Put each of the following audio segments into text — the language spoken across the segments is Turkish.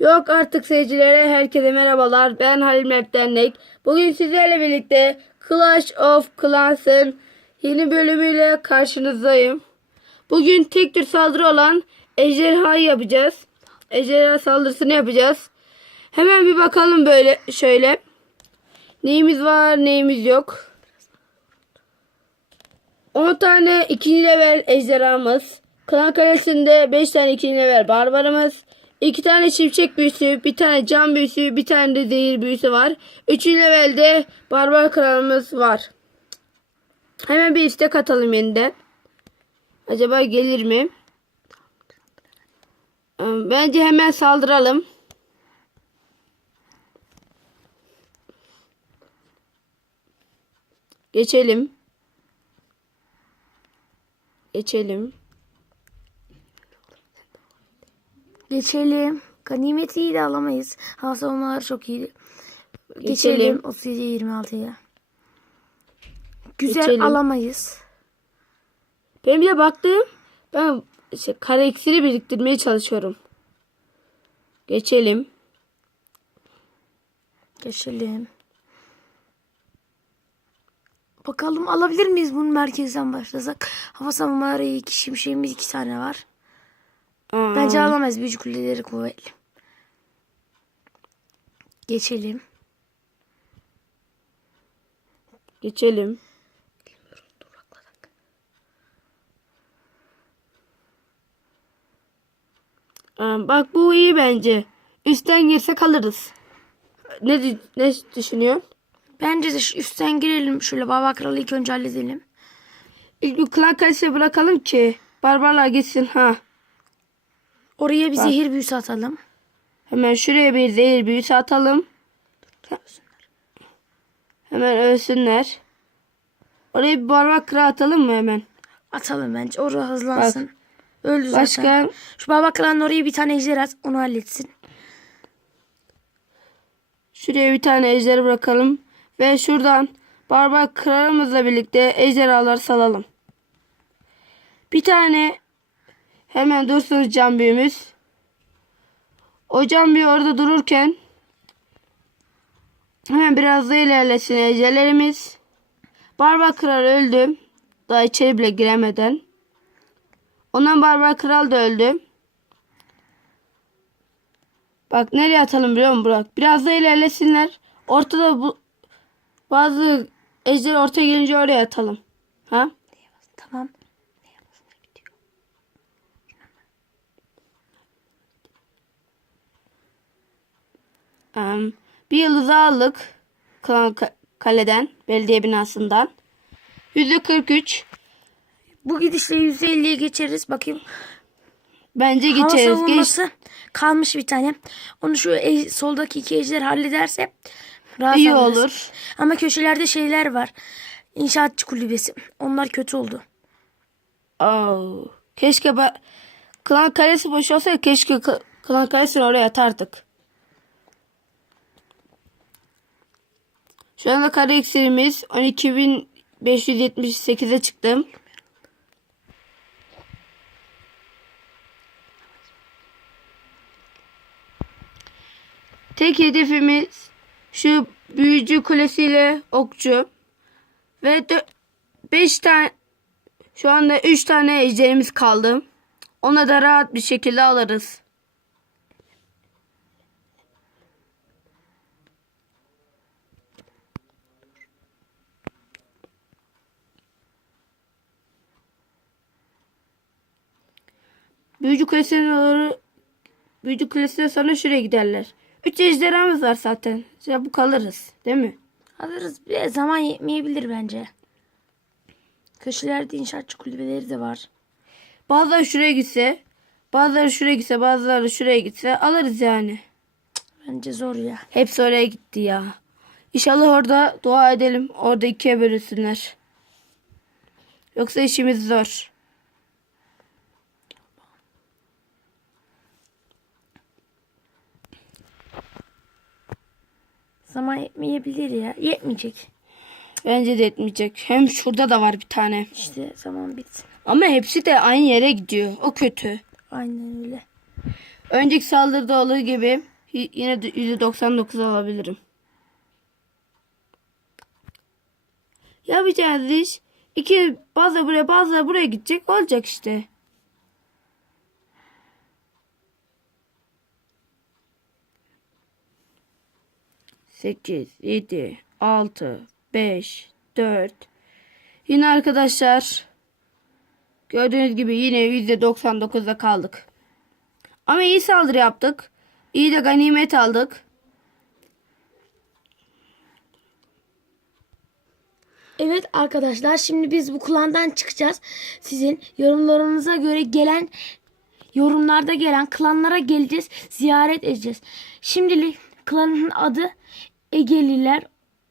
Yok artık seyircilere herkese merhabalar. Ben Halil Dernek. Bugün sizlerle birlikte Clash of Clans'ın yeni bölümüyle karşınızdayım. Bugün tek tür saldırı olan ejderhayı yapacağız. Ejderha saldırısını yapacağız. Hemen bir bakalım böyle şöyle. Neyimiz var neyimiz yok. 10 tane ikinci level ejderhamız. Klan kalesinde 5 tane ikinci level barbarımız. 2 tane çiftçek büyüsü, bir tane cam büyüsü, bir tane de zehir büyüsü var. 3. levelde barbar kralımız var. Hemen bir istek atalım yeniden. Acaba gelir mi? Ee, Bence hemen saldıralım. Geçelim. Geçelim. Geçelim. Ganimeti iyi de alamayız. Hava savunmaları çok iyi. Geçelim. Geçelim. 37-26'ya. Güzel Geçelim. alamayız. Benim de baktım. Ben işte kare iksiri biriktirmeye çalışıyorum. Geçelim. Geçelim. Bakalım alabilir miyiz bunu merkezden başlasak? Hava savunmaları iki şimşeğimiz iki tane var. Aa, Bence alamayız. Büyücü kuleleri kuvvetli. Geçelim. Geçelim. Aa, bak bu iyi bence. Üstten girsek alırız. Ne, ne düşünüyorsun? Bence de üstten girelim. Şöyle Baba Kralı ilk önce halledelim. İlk bir klan kalesine bırakalım ki barbarlar gitsin ha. Oraya bir zehir büyüsü atalım. Hemen şuraya bir zehir büyüsü atalım. Hemen ölsünler. Oraya bir barbar kıra atalım mı hemen? Atalım bence. Orada hızlansın. Öldü zaten. Başka Şu Baba Kralı'nın oraya bir tane ejder at. Onu halletsin. şuraya bir tane ejderi bırakalım. Ve şuradan barbar kralımızla birlikte ejderhaları salalım. Bir tane hemen dursun cam. O cam orada dururken hemen biraz da ilerlesin ejderlerimiz. Barbar kral öldü. Daha içeri bile giremeden. Ondan barbar kral da öldü. Bak nereye atalım biliyor musun Burak? Biraz da ilerlesinler. Ortada bu bazı ejder ortaya gelince oraya atalım. Ha? Tamam. Bir yıldızı aldık. Klan ka- kaleden, belediye binasından. %43. Bu gidişle 150'ye geçeriz. Bakayım. Bence Hava geçeriz. Geç. savunması kalmış bir tane. Onu şu ej- soldaki iki ejder hallederse rahat İyi alırız. olur. Ama köşelerde şeyler var. İnşaatçı kulübesi. Onlar kötü oldu. Oo. Keşke ba- klan kalesi boş olsaydı keşke klan kalesini oraya atardık. Şu anda kare iksirimiz 12.578'e çıktım. Tek hedefimiz şu büyücü kulesiyle okçu. Ve 5 tane şu anda 3 tane ejderimiz kaldı. Ona da rahat bir şekilde alırız. Büyücü kulesine doğru Büyücü kulesine sonra şuraya giderler. 3 ejderhamız var zaten. Ya bu kalırız, değil mi? Alırız. Bir zaman yetmeyebilir bence. Köşelerde inşaatçı kulübeleri de var. Bazıları şuraya gitse, bazıları şuraya gitse, bazıları şuraya gitse alırız yani. Bence zor ya. Hepsi oraya gitti ya. İnşallah orada dua edelim. Orada ikiye bölünsünler. Yoksa işimiz zor. Zaman yetmeyebilir ya. Yetmeyecek. Bence de etmeyecek. Hem şurada da var bir tane. İşte zaman bitsin. Ama hepsi de aynı yere gidiyor. O kötü. Aynen öyle. Önceki saldırıda olduğu gibi yine de %99 alabilirim. Yapacağız iş. İki bazı buraya bazı buraya gidecek olacak işte. Sekiz, yedi, altı, beş, dört. Yine arkadaşlar gördüğünüz gibi yine %99'da kaldık. Ama iyi saldırı yaptık. İyi de ganimet aldık. Evet arkadaşlar şimdi biz bu klandan çıkacağız. Sizin yorumlarınıza göre gelen yorumlarda gelen klanlara geleceğiz. Ziyaret edeceğiz. Şimdilik klanın adı Egeliler.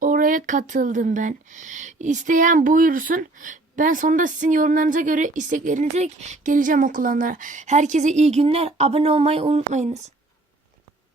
Oraya katıldım ben. İsteyen buyursun. Ben sonunda sizin yorumlarınıza göre isteklerinize geleceğim o klanlara. Herkese iyi günler. Abone olmayı unutmayınız.